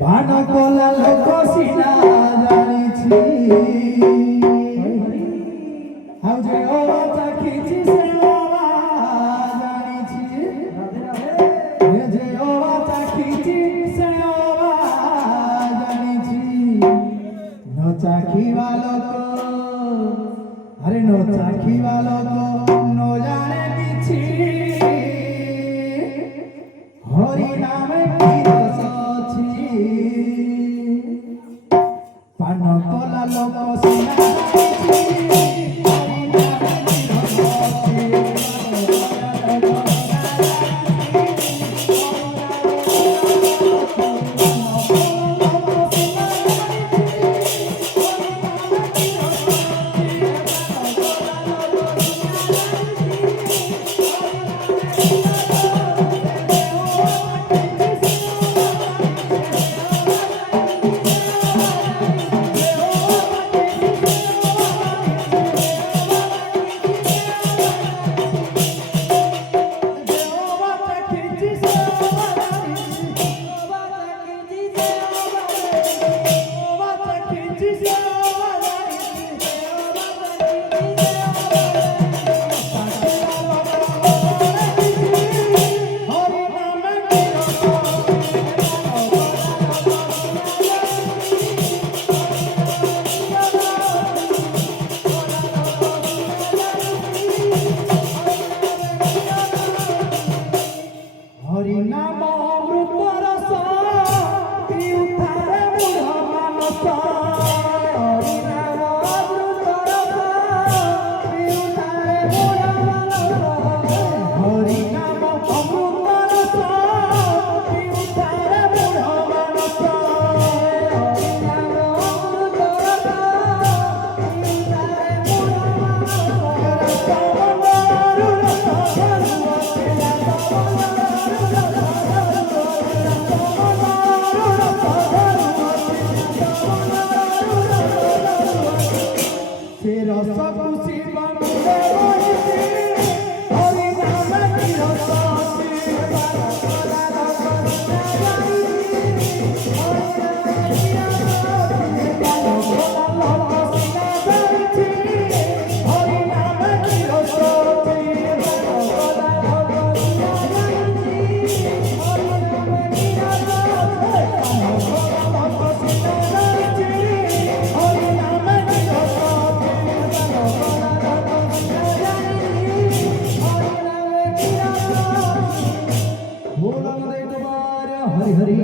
भाना Cola लोको सीना जानी छी हाउ जे ओवा खींची से ओवा जानी छी हे जे ओवा खींची से ओवा जानी छी नो चाखी वालो को अरे नो चाखी वालो को नो जाने पीछी हरि नाम की पान कोला लोको सीना हरि नाम अमृत रस पिउथारे मूढ़ मानस हरि नाम अमृत रस पिउथारे मूढ़ मानस हरि नाम अमृत रस पिउथारे मूढ़ मानस हरि नाम अमृत रस पिउथारे रस खुशी बंदे रहिसी हरि नाम की रस हरि हरि